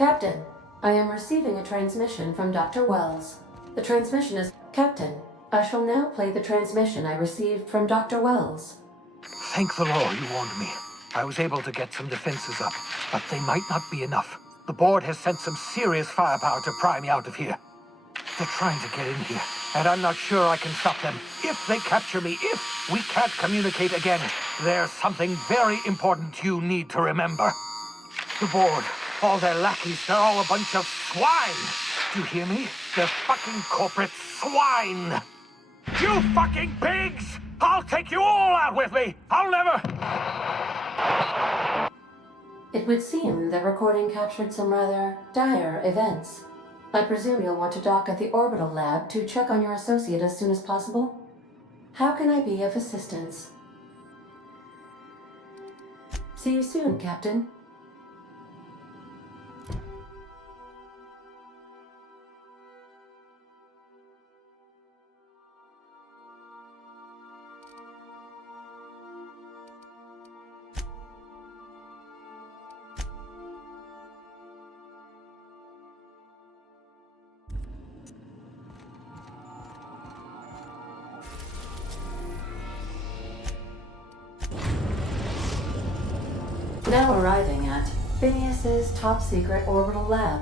Captain, I am receiving a transmission from Dr. Wells. The transmission is... Captain, I shall now play the transmission I received from Dr. Wells. Thank the Lord you warned me. I was able to get some defenses up, but they might not be enough. The board has sent some serious firepower to pry me out of here. They're trying to get in here, and I'm not sure I can stop them. If they capture me, if we can't communicate again, there's something very important you need to remember. The board, all their lackeys, they're all a bunch of swine. Do you hear me? They're fucking corporate swine. You fucking pigs! I'll take you all out with me! I'll never... It would seem the recording captured some rather dire events. I presume you'll want to dock at the orbital lab to check on your associate as soon as possible? How can I be of assistance? See you soon, Captain. Now arriving at Phineas's top-secret orbital lab.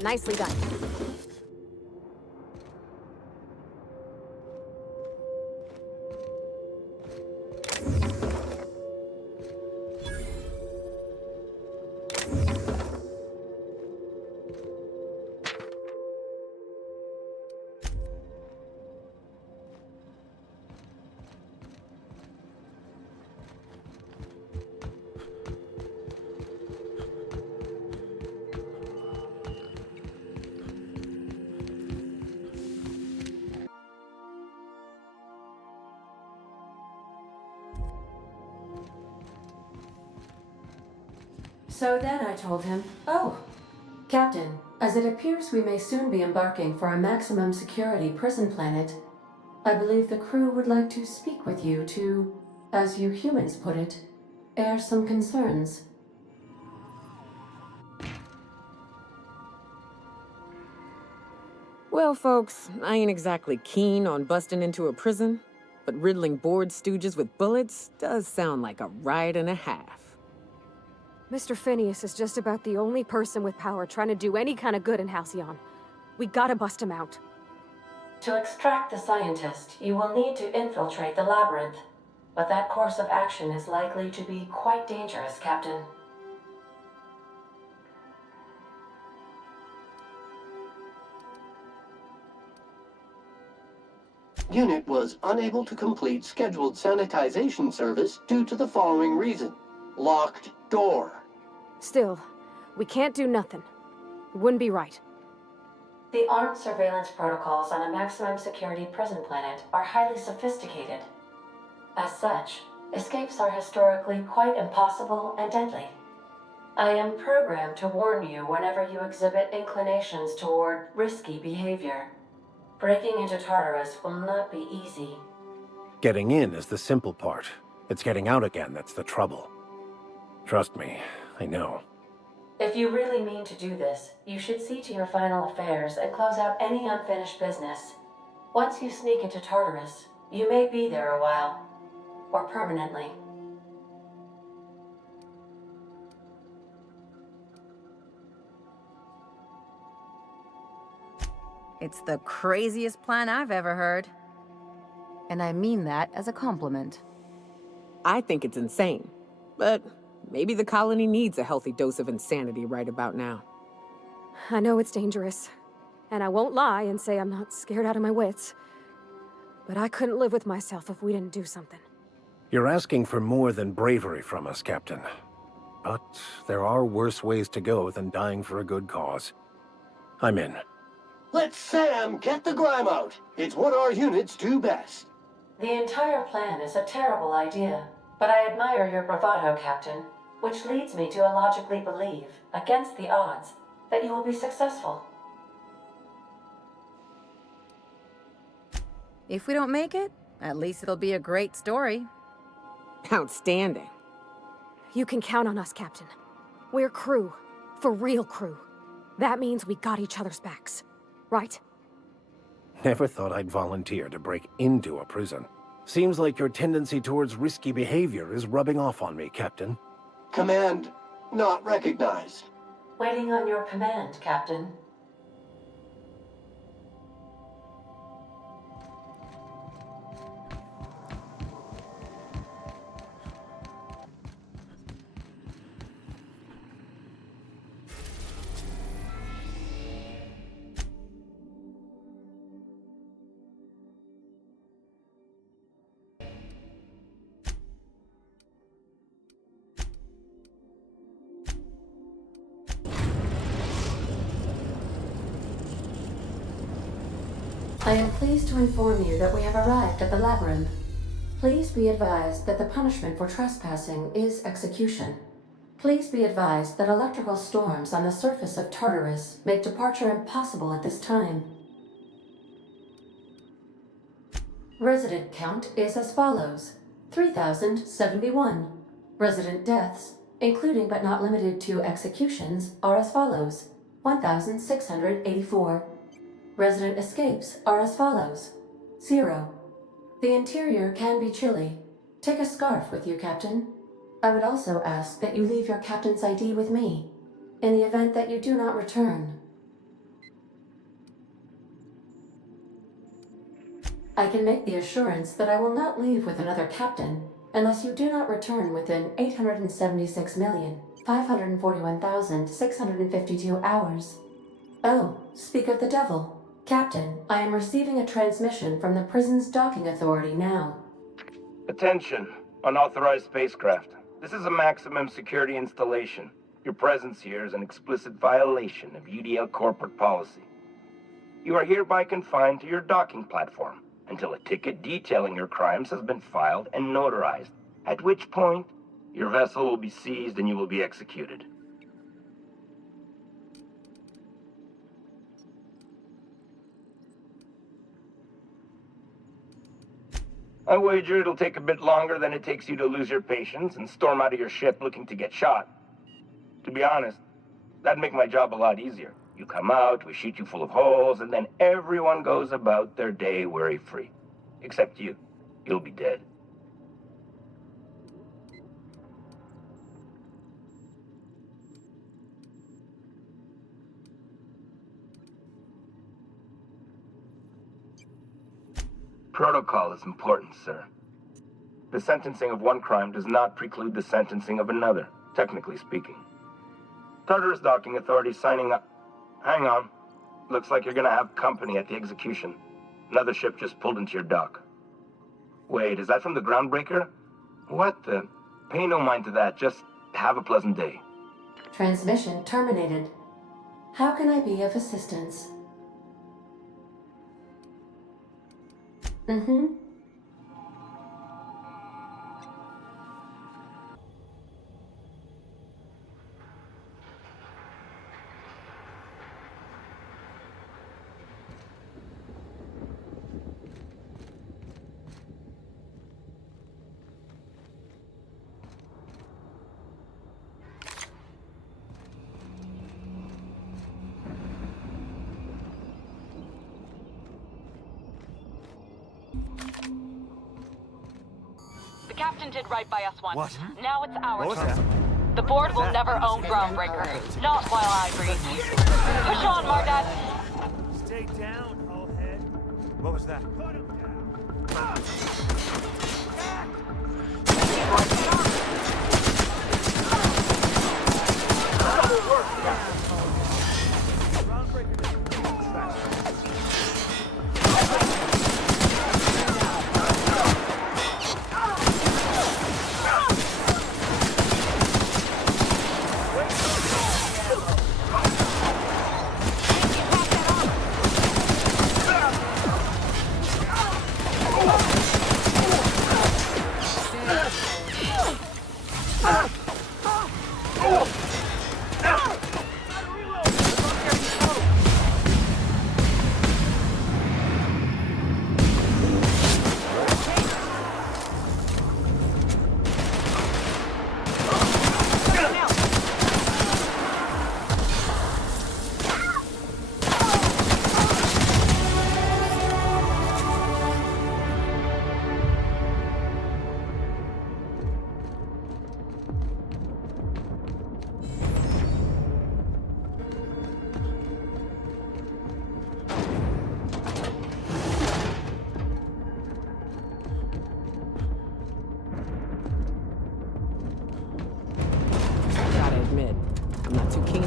Nicely done. So then I told him, "Oh, Captain, as it appears we may soon be embarking for a maximum security prison planet, I believe the crew would like to speak with you to, as you humans put it, air some concerns." Well, folks, I ain't exactly keen on busting into a prison, but riddling bored stooges with bullets does sound like a ride and a half. Mr. Phineas is just about the only person with power trying to do any kind of good in Halcyon. We gotta bust him out. To extract the scientist, you will need to infiltrate the labyrinth. But that course of action is likely to be quite dangerous, Captain. Unit was unable to complete scheduled sanitization service due to the following reason. Locked door. Still, we can't do nothing. It wouldn't be right. The armed surveillance protocols on a maximum security prison planet are highly sophisticated. As such, escapes are historically quite impossible and deadly. I am programmed to warn you whenever you exhibit inclinations toward risky behavior. Breaking into Tartarus will not be easy. Getting in is the simple part. It's getting out again that's the trouble. Trust me, I know. If you really mean to do this, you should see to your final affairs and close out any unfinished business. Once you sneak into Tartarus, you may be there a while. Or permanently. It's the craziest plan I've ever heard. And I mean that as a compliment. I think it's insane, but maybe the colony needs a healthy dose of insanity right about now. I know it's dangerous. And I won't lie and say I'm not scared out of my wits. But I couldn't live with myself if we didn't do something. You're asking for more than bravery from us, Captain. But there are worse ways to go than dying for a good cause. I'm in. Let Sam get the grime out. It's what our units do best. The entire plan is a terrible idea, but I admire your bravado, Captain, which leads me to illogically believe, against the odds, that you will be successful. If we don't make it, at least it'll be a great story. Outstanding. You can count on us, Captain. We're crew. For real crew. That means we got each other's backs. Right? Never thought I'd volunteer to break into a prison. Seems like your tendency towards risky behavior is rubbing off on me, Captain. Command not recognized. Waiting on your command, Captain. I am pleased to inform you that we have arrived at the labyrinth. Please be advised that the punishment for trespassing is execution. Please be advised that electrical storms on the surface of Tartarus make departure impossible at this time. Resident count is as follows: 3,071. Resident deaths, including but not limited to executions, are as follows: 1,684. Resident escapes are as follows: 0. The interior can be chilly. Take a scarf with you, Captain. I would also ask that you leave your captain's ID with me, in the event that you do not return. I can make the assurance that I will not leave with another captain unless you do not return within 876,541,652 hours. Oh, speak of the devil. Captain, I am receiving a transmission from the prison's docking authority now. Attention, unauthorized spacecraft. This is a maximum security installation. Your presence here is an explicit violation of UDL corporate policy. You are hereby confined to your docking platform until a ticket detailing your crimes has been filed and notarized, at which point your vessel will be seized and you will be executed. I wager it'll take a bit longer than it takes you to lose your patience and storm out of your ship looking to get shot. To be honest, that'd make my job a lot easier. You come out, we shoot you full of holes, and then everyone goes about their day worry-free. Except you. You'll be dead. Protocol is important, sir. The sentencing of one crime does not preclude the sentencing of another, technically speaking. Tartarus Docking Authority signing up. Hang on. Looks like you're gonna have company at the execution. Another ship just pulled into your dock. Wait, is that from the Groundbreaker? What the? Pay no mind to that, just have a pleasant day. Transmission terminated. How can I be of assistance? The captain did right by us once. What? Now it's our What was turn. that? The board will never own Groundbreaker. Not while I breathe. Push on, Margat. Stay down, Hullhead. What was that? Put him down.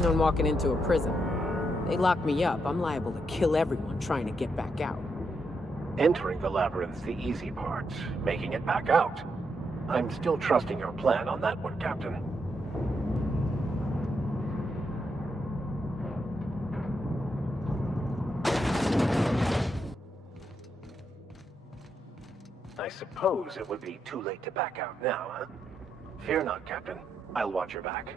On walking into a prison. They lock me up, I'm liable to kill everyone trying to get back out. Entering the labyrinth's the easy part. Making it back out. I'm still trusting your plan on that one, Captain. I suppose it would be too late to back out now, huh? Fear not, Captain. I'll watch your back.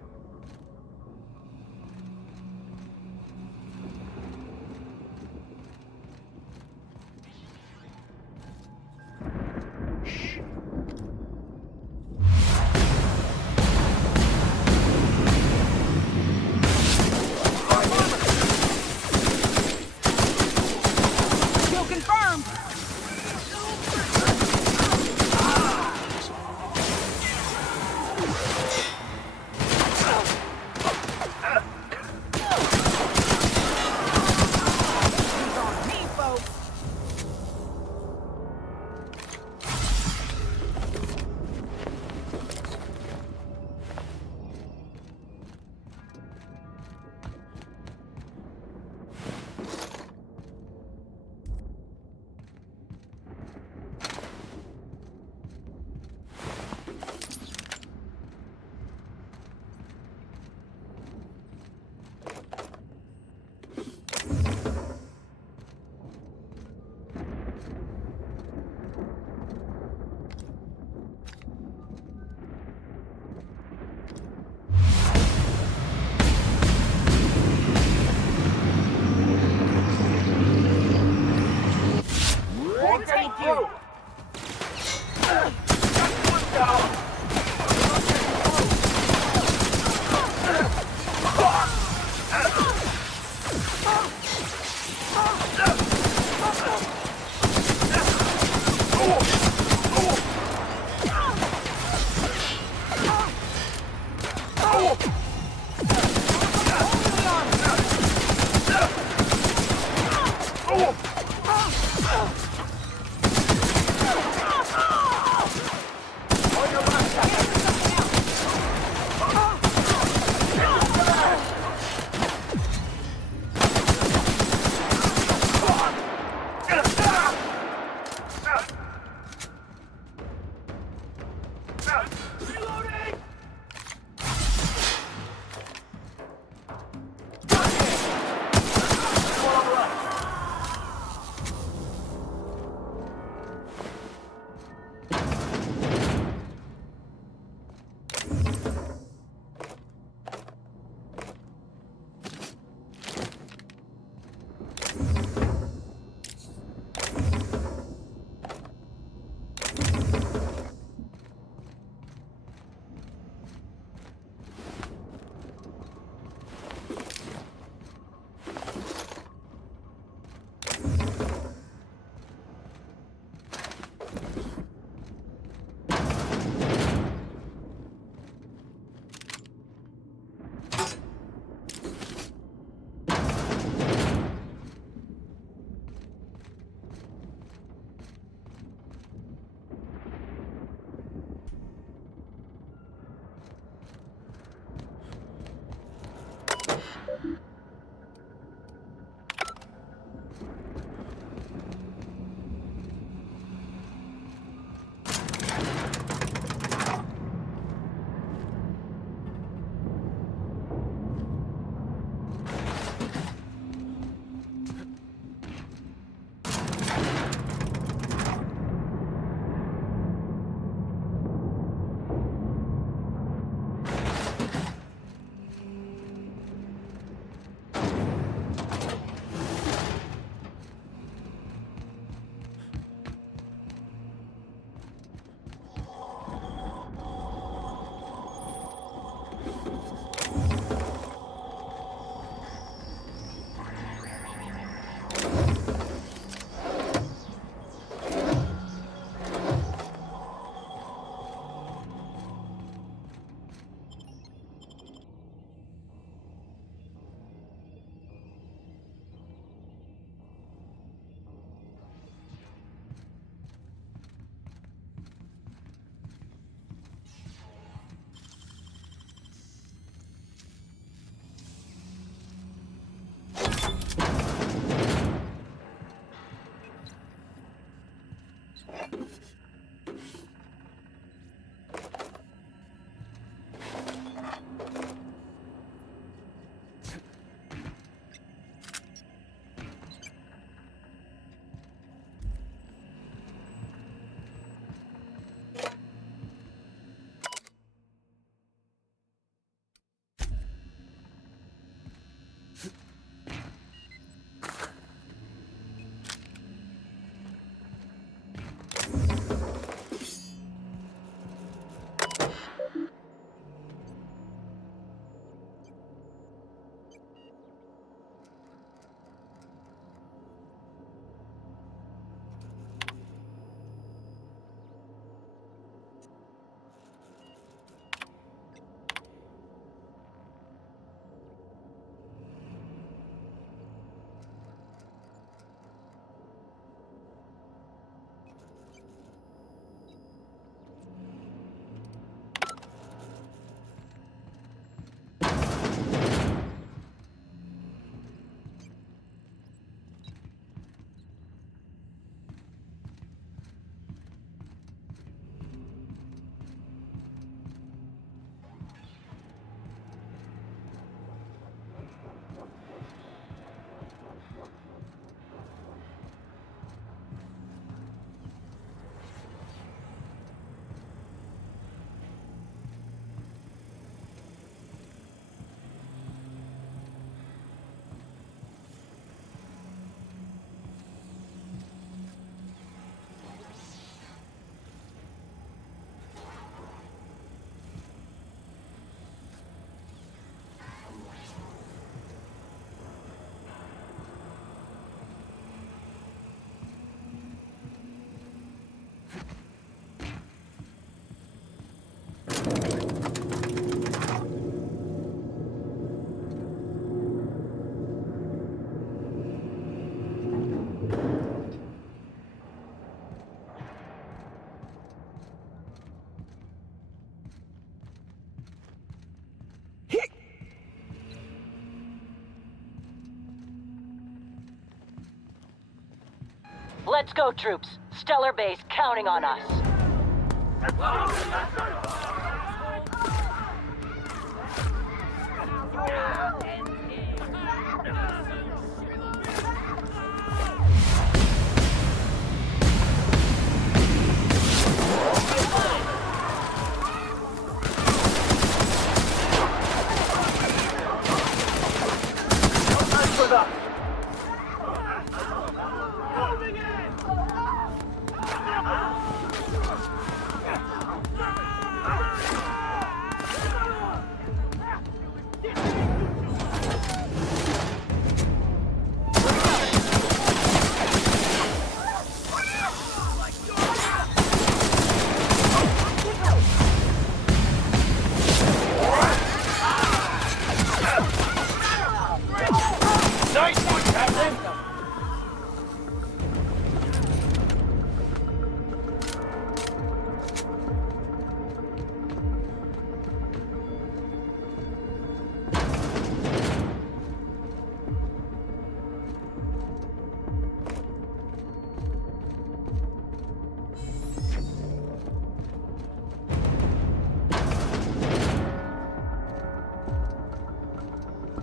Let's go, troops. Stellar Base counting on us.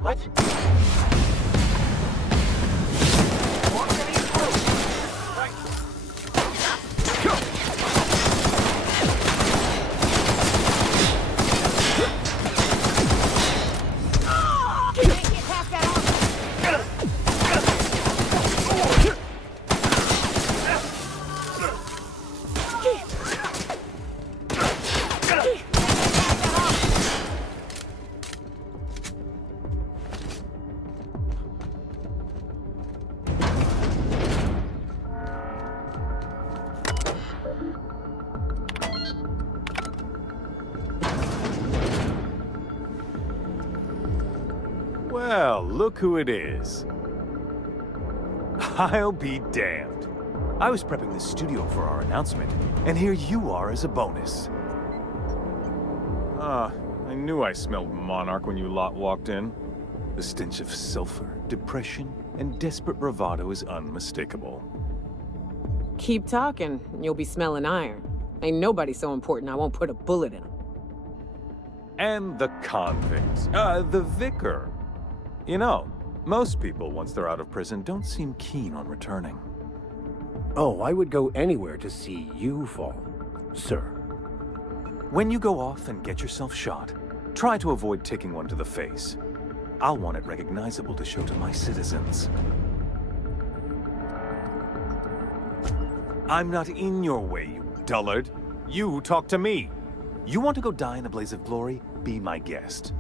What? Well, look who it is. I'll be damned. I was prepping the studio for our announcement, and here you are as a bonus. I knew I smelled Monarch when you lot walked in. The stench of sulfur, depression, and desperate bravado is unmistakable. Keep talking, and you'll be smelling iron. Ain't nobody so important I won't put a bullet in him. And the convicts. The vicar. You know, most people, once they're out of prison, don't seem keen on returning. Oh, I would go anywhere to see you fall, sir. When you go off and get yourself shot, try to avoid taking one to the face. I'll want it recognizable to show to my citizens. I'm not in your way, you dullard. You talk to me. You want to go die in a blaze of glory? Be my guest.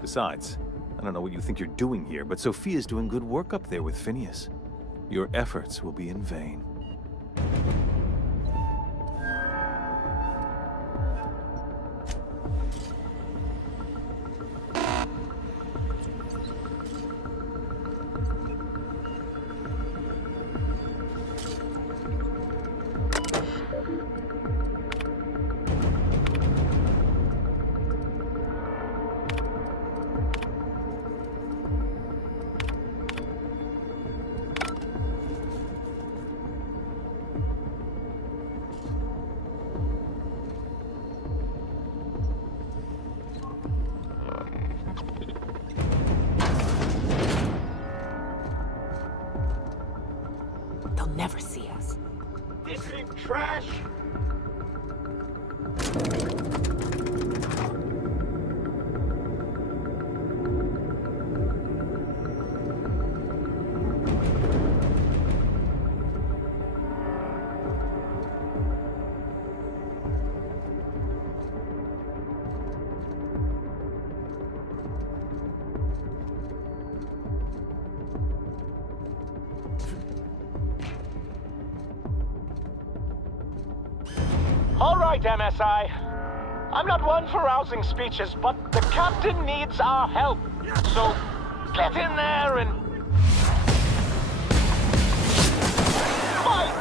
Besides, I don't know what you think you're doing here, but Sophia's doing good work up there with Phineas. Your efforts will be in vain. They'll never see us. This is trash! All right, MSI. I'm not one for rousing speeches, but the captain needs our help. So, get in there and... fight!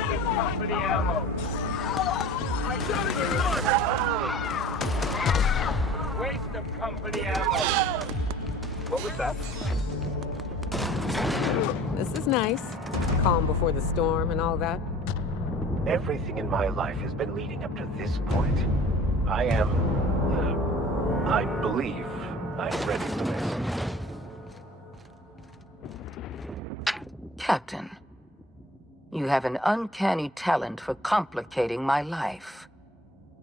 Performing This is nice. Calm before the storm and all that. Everything in my life has been leading up to this point. I believe I'm ready for this. Captain, you have an uncanny talent for complicating my life.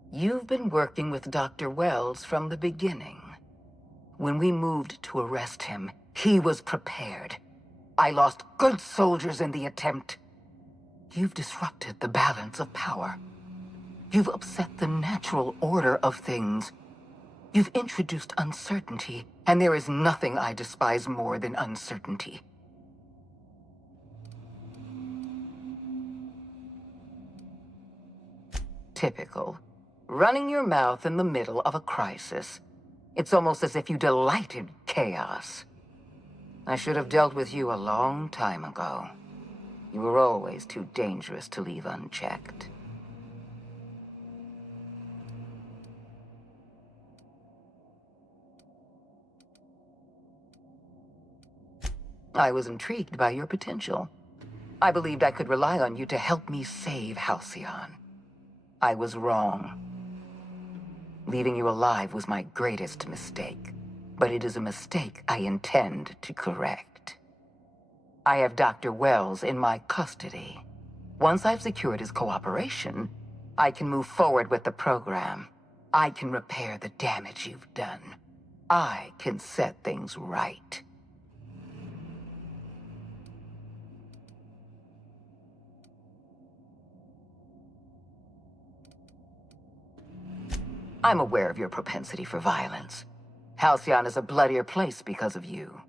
You've been working with Dr. Wells from the beginning. When we moved to arrest him, he was prepared. I lost good soldiers in the attempt. You've disrupted the balance of power. You've upset the natural order of things. You've introduced uncertainty, and there is nothing I despise more than uncertainty. Typical. Running your mouth in the middle of a crisis. It's almost as if you delight in chaos. I should have dealt with you a long time ago. You were always too dangerous to leave unchecked. I was intrigued by your potential. I believed I could rely on you to help me save Halcyon. I was wrong. Leaving you alive was my greatest mistake, but it is a mistake I intend to correct. I have Dr. Wells in my custody. Once I've secured his cooperation, I can move forward with the program. I can repair the damage you've done. I can set things right. I'm aware of your propensity for violence. Halcyon is a bloodier place because of you.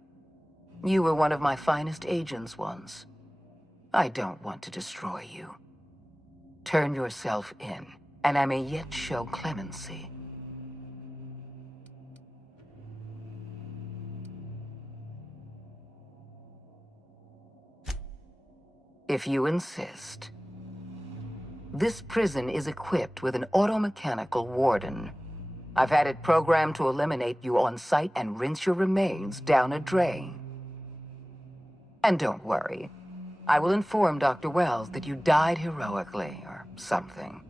You were one of my finest agents once. I don't want to destroy you. Turn yourself in, and I may yet show clemency. If you insist. This prison is equipped with an automechanical warden. I've had it programmed to eliminate you on sight and rinse your remains down a drain. And don't worry. I will inform Dr. Wells that you died heroically, or something.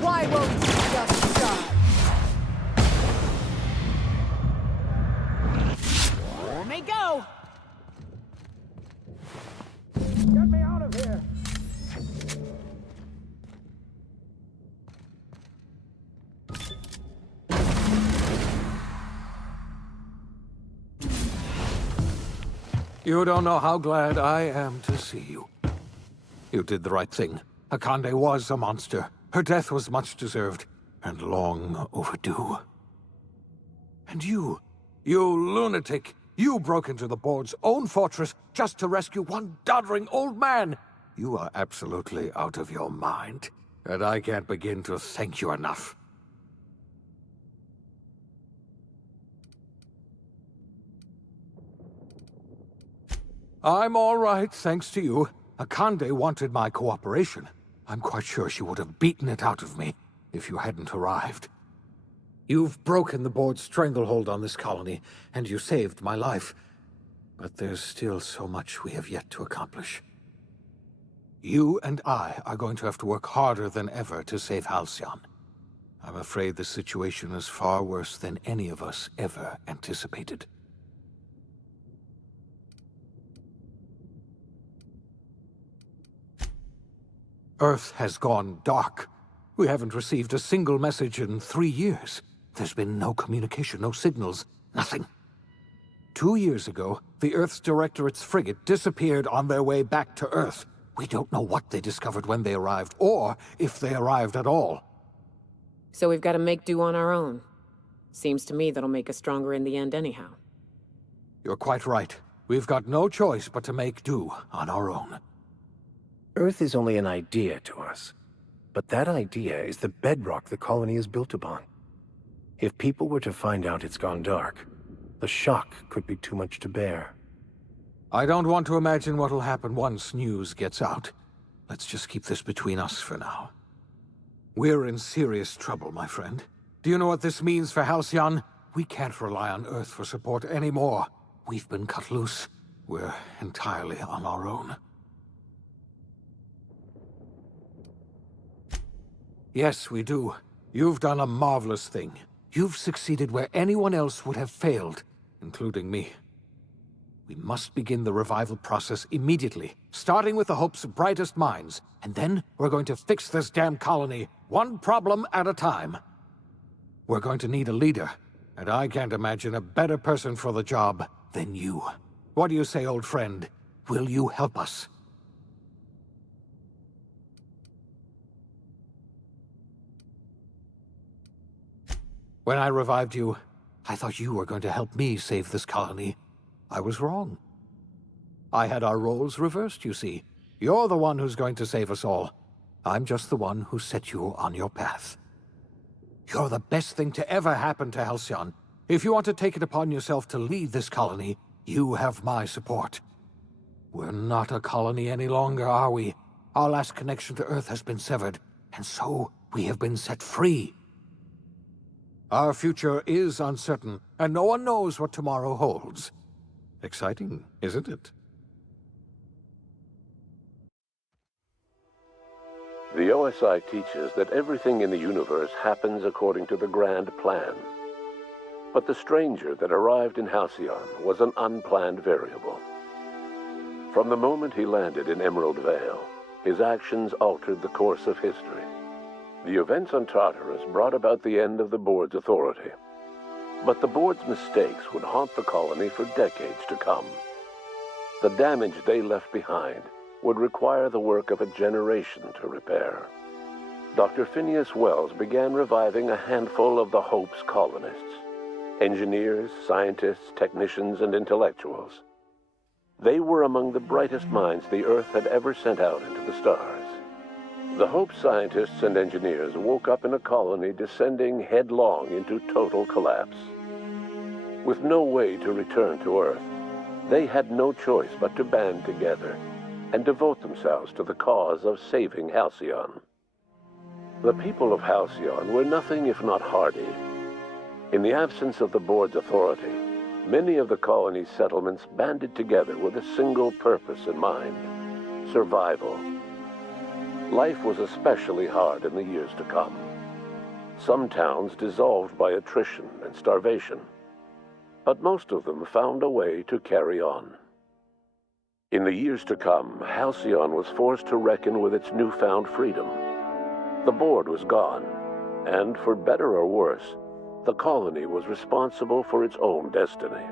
Why won't you just die? Let me go! Get me out of here! You don't know how glad I am to see you. You did the right thing. Akande was a monster. Her death was much deserved, and long overdue. And you lunatic, you broke into the board's own fortress just to rescue one doddering old man. You are absolutely out of your mind, and I can't begin to thank you enough. I'm all right, thanks to you. Akande wanted my cooperation. I'm quite sure she would have beaten it out of me if you hadn't arrived. You've broken the board's stranglehold on this colony, and you saved my life. But there's still so much we have yet to accomplish. You and I are going to have to work harder than ever to save Halcyon. I'm afraid the situation is far worse than any of us ever anticipated. Earth has gone dark. We haven't received a single message in 3 years. There's been no communication, no signals, nothing. 2 years ago, the Earth's Directorate's frigate disappeared on their way back to Earth. We don't know what they discovered when they arrived, or if they arrived at all. So we've got to make do on our own. Seems to me that'll make us stronger in the end anyhow. You're quite right. We've got no choice but to make do on our own. Earth is only an idea to us. But that idea is the bedrock the colony is built upon. If people were to find out it's gone dark, the shock could be too much to bear. I don't want to imagine what'll happen once news gets out. Let's just keep this between us for now. We're in serious trouble, my friend. Do you know what this means for Halcyon? We can't rely on Earth for support anymore. We've been cut loose. We're entirely on our own. Yes, we do. You've done a marvelous thing. You've succeeded where anyone else would have failed, including me. We must begin the revival process immediately, starting with the Hope's brightest minds, and then we're going to fix this damn colony, one problem at a time. We're going to need a leader, and I can't imagine a better person for the job than you. What do you say, old friend? Will you help us? When I revived you, I thought you were going to help me save this colony. I was wrong. I had our roles reversed, you see. You're the one who's going to save us all. I'm just the one who set you on your path. You're the best thing to ever happen to Halcyon. If you want to take it upon yourself to lead this colony, you have my support. We're not a colony any longer, are we? Our last connection to Earth has been severed, and so we have been set free. Our future is uncertain, and no one knows what tomorrow holds. Exciting, isn't it? The OSI teaches that everything in the universe happens according to the grand plan. But the stranger that arrived in Halcyon was an unplanned variable. From the moment he landed in Emerald Vale, his actions altered the course of history. The events on Tartarus brought about the end of the board's authority. But the board's mistakes would haunt the colony for decades to come. The damage they left behind would require the work of a generation to repair. Dr. Phineas Wells began reviving a handful of the Hope's colonists. Engineers, scientists, technicians, and intellectuals. They were among the brightest minds the Earth had ever sent out into the stars. The Hope scientists and engineers woke up in a colony descending headlong into total collapse. With no way to return to Earth, they had no choice but to band together and devote themselves to the cause of saving Halcyon. The people of Halcyon were nothing if not hardy. In the absence of the board's authority, many of the colony's settlements banded together with a single purpose in mind: survival. Life was especially hard in the years to come. Some towns dissolved by attrition and starvation, but most of them found a way to carry on. In the years to come, Halcyon was forced to reckon with its newfound freedom. The board was gone, and for better or worse, the colony was responsible for its own destiny.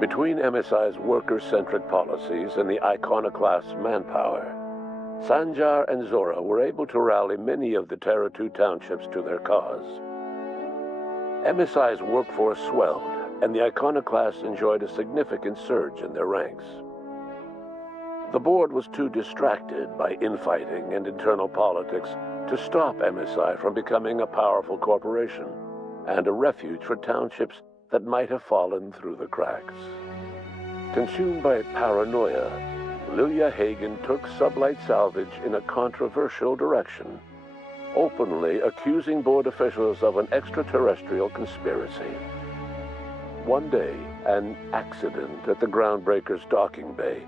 Between MSI's worker-centric policies and the iconoclast's manpower, Sanjar and Zora were able to rally many of the Terra 2 townships to their cause. MSI's workforce swelled, and the iconoclasts enjoyed a significant surge in their ranks. The board was too distracted by infighting and internal politics to stop MSI from becoming a powerful corporation and a refuge for townships that might have fallen through the cracks. Consumed by paranoia, Lilia Hagen took Sublight Salvage in a controversial direction, openly accusing board officials of an extraterrestrial conspiracy. One day, an accident at the Groundbreaker's docking bay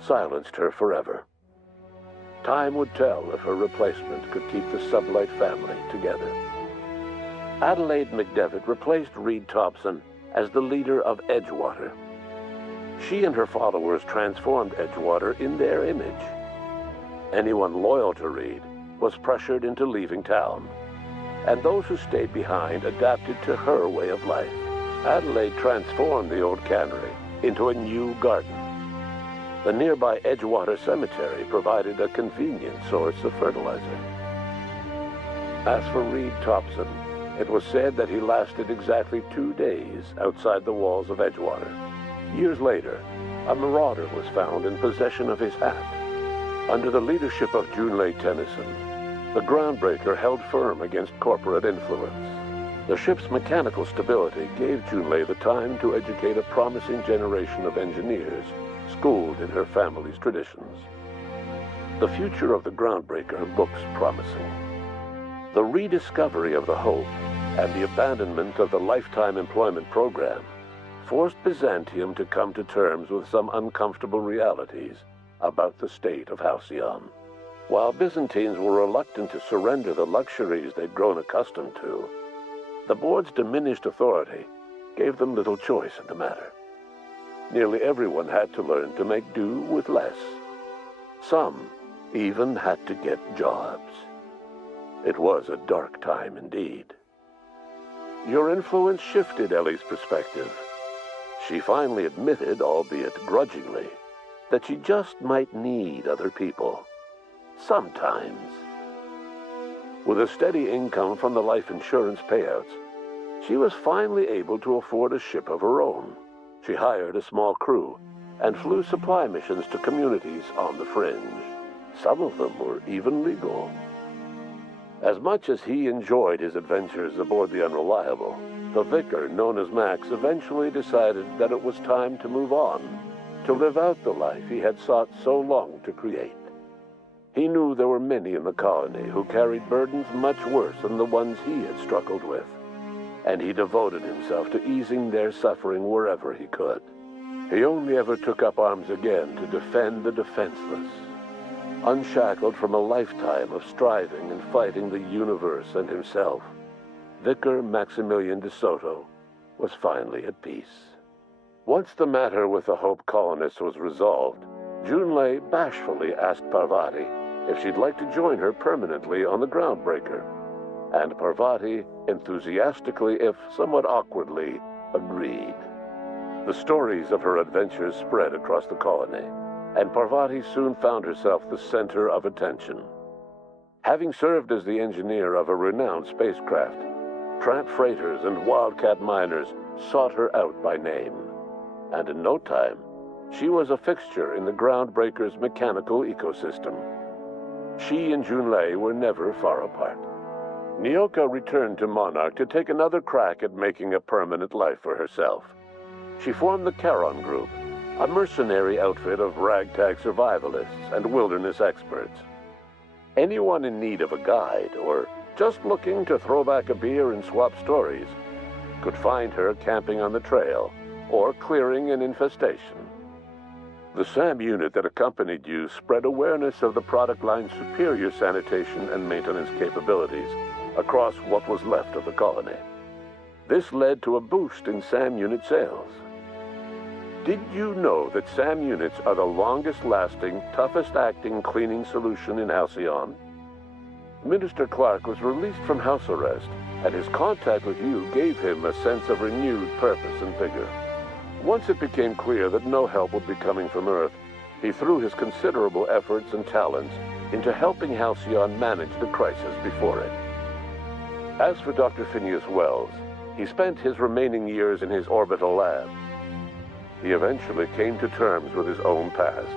silenced her forever. Time would tell if her replacement could keep the Sublight family together. Adelaide McDevitt replaced Reed Thompson as the leader of Edgewater. She and her followers transformed Edgewater in their image. Anyone loyal to Reed was pressured into leaving town, and those who stayed behind adapted to her way of life. Adelaide transformed the old cannery into a new garden. The nearby Edgewater Cemetery provided a convenient source of fertilizer. As for Reed Thompson, it was said that he lasted exactly 2 days outside the walls of Edgewater. Years later, a marauder was found in possession of his hat. Under the leadership of Junlei Tennyson, the Groundbreaker held firm against corporate influence. The ship's mechanical stability gave Junlei the time to educate a promising generation of engineers schooled in her family's traditions. The future of the Groundbreaker looks promising. The rediscovery of the Hope and the abandonment of the lifetime employment program forced Byzantium to come to terms with some uncomfortable realities about the state of Halcyon. While Byzantines were reluctant to surrender the luxuries they'd grown accustomed to, the board's diminished authority gave them little choice in the matter. Nearly everyone had to learn to make do with less. Some even had to get jobs. It was a dark time indeed. Your influence shifted Ellie's perspective. She finally admitted, albeit grudgingly, that she just might need other people. Sometimes. With a steady income from the life insurance payouts, she was finally able to afford a ship of her own. She hired a small crew and flew supply missions to communities on the fringe. Some of them were even legal. As much as he enjoyed his adventures aboard the Unreliable, the vicar, known as Max, eventually decided that it was time to move on, to live out the life he had sought so long to create. He knew there were many in the colony who carried burdens much worse than the ones he had struggled with, and he devoted himself to easing their suffering wherever he could. He only ever took up arms again to defend the defenseless. Unshackled from a lifetime of striving and fighting the universe and himself, Vicar Maximilian de Soto was finally at peace. Once the matter with the Hope colonists was resolved, Junlei bashfully asked Parvati if she'd like to join her permanently on the Groundbreaker, and Parvati enthusiastically, if somewhat awkwardly, agreed. The stories of her adventures spread across the colony, and Parvati soon found herself the center of attention. Having served as the engineer of a renowned spacecraft, tramp freighters and wildcat miners sought her out by name, and in no time, she was a fixture in the Groundbreaker's mechanical ecosystem. She and Junlei were never far apart. Nyoka returned to Monarch to take another crack at making a permanent life for herself. She formed the Charon Group, a mercenary outfit of ragtag survivalists and wilderness experts. Anyone in need of a guide, or just looking to throw back a beer and swap stories, could find her camping on the trail or clearing an infestation. The SAM unit that accompanied you spread awareness of the product line's superior sanitation and maintenance capabilities across what was left of the colony. This led to a boost in SAM unit sales. Did you know that SAM units are the longest-lasting, toughest-acting cleaning solution in Halcyon? Minister Clark was released from house arrest, and his contact with you gave him a sense of renewed purpose and vigor. Once it became clear that no help would be coming from Earth, he threw his considerable efforts and talents into helping Halcyon manage the crisis before it. As for Dr. Phineas Wells, he spent his remaining years in his orbital lab. He eventually came to terms with his own past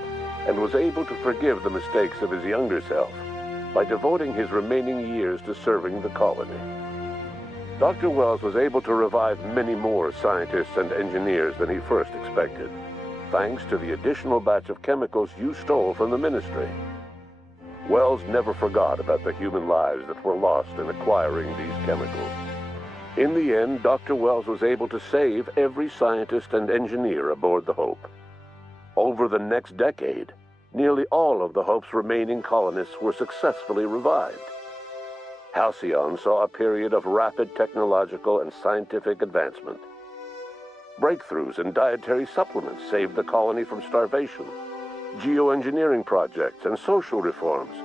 and was able to forgive the mistakes of his younger self by devoting his remaining years to serving the colony. Dr. Wells was able to revive many more scientists and engineers than he first expected, thanks to the additional batch of chemicals you stole from the Ministry. Wells never forgot about the human lives that were lost in acquiring these chemicals. In the end, Dr. Wells was able to save every scientist and engineer aboard the Hope. Over the next decade, nearly all of the Hope's remaining colonists were successfully revived. Halcyon saw a period of rapid technological and scientific advancement. Breakthroughs in dietary supplements saved the colony from starvation. Geoengineering projects and social reforms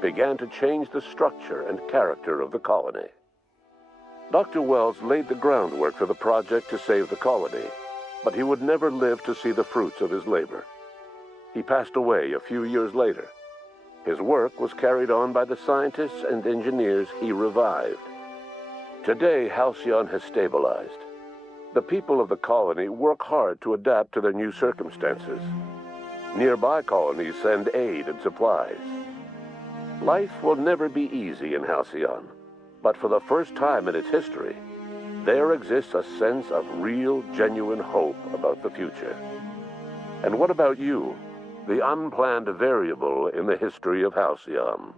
began to change the structure and character of the colony. Dr. Wells laid the groundwork for the project to save the colony, but he would never live to see the fruits of his labor. He passed away a few years later. His work was carried on by the scientists and engineers he revived. Today, Halcyon has stabilized. The people of the colony work hard to adapt to their new circumstances. Nearby colonies send aid and supplies. Life will never be easy in Halcyon, but for the first time in its history, there exists a sense of real, genuine hope about the future. And what about you, the unplanned variable in the history of Halcyon?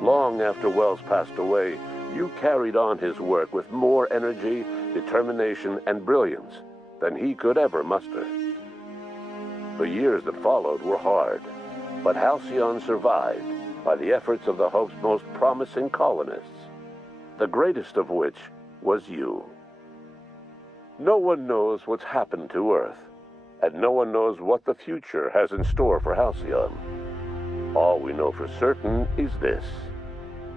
Long after Wells passed away, you carried on his work with more energy, determination, and brilliance than he could ever muster. The years that followed were hard, but Halcyon survived by the efforts of the Hope's most promising colonists, the greatest of which was you. No one knows what's happened to Earth, and no one knows what the future has in store for Halcyon. All we know for certain is this: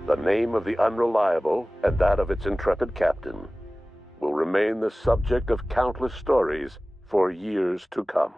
the name of the Unreliable and that of its intrepid captain will remain the subject of countless stories for years to come.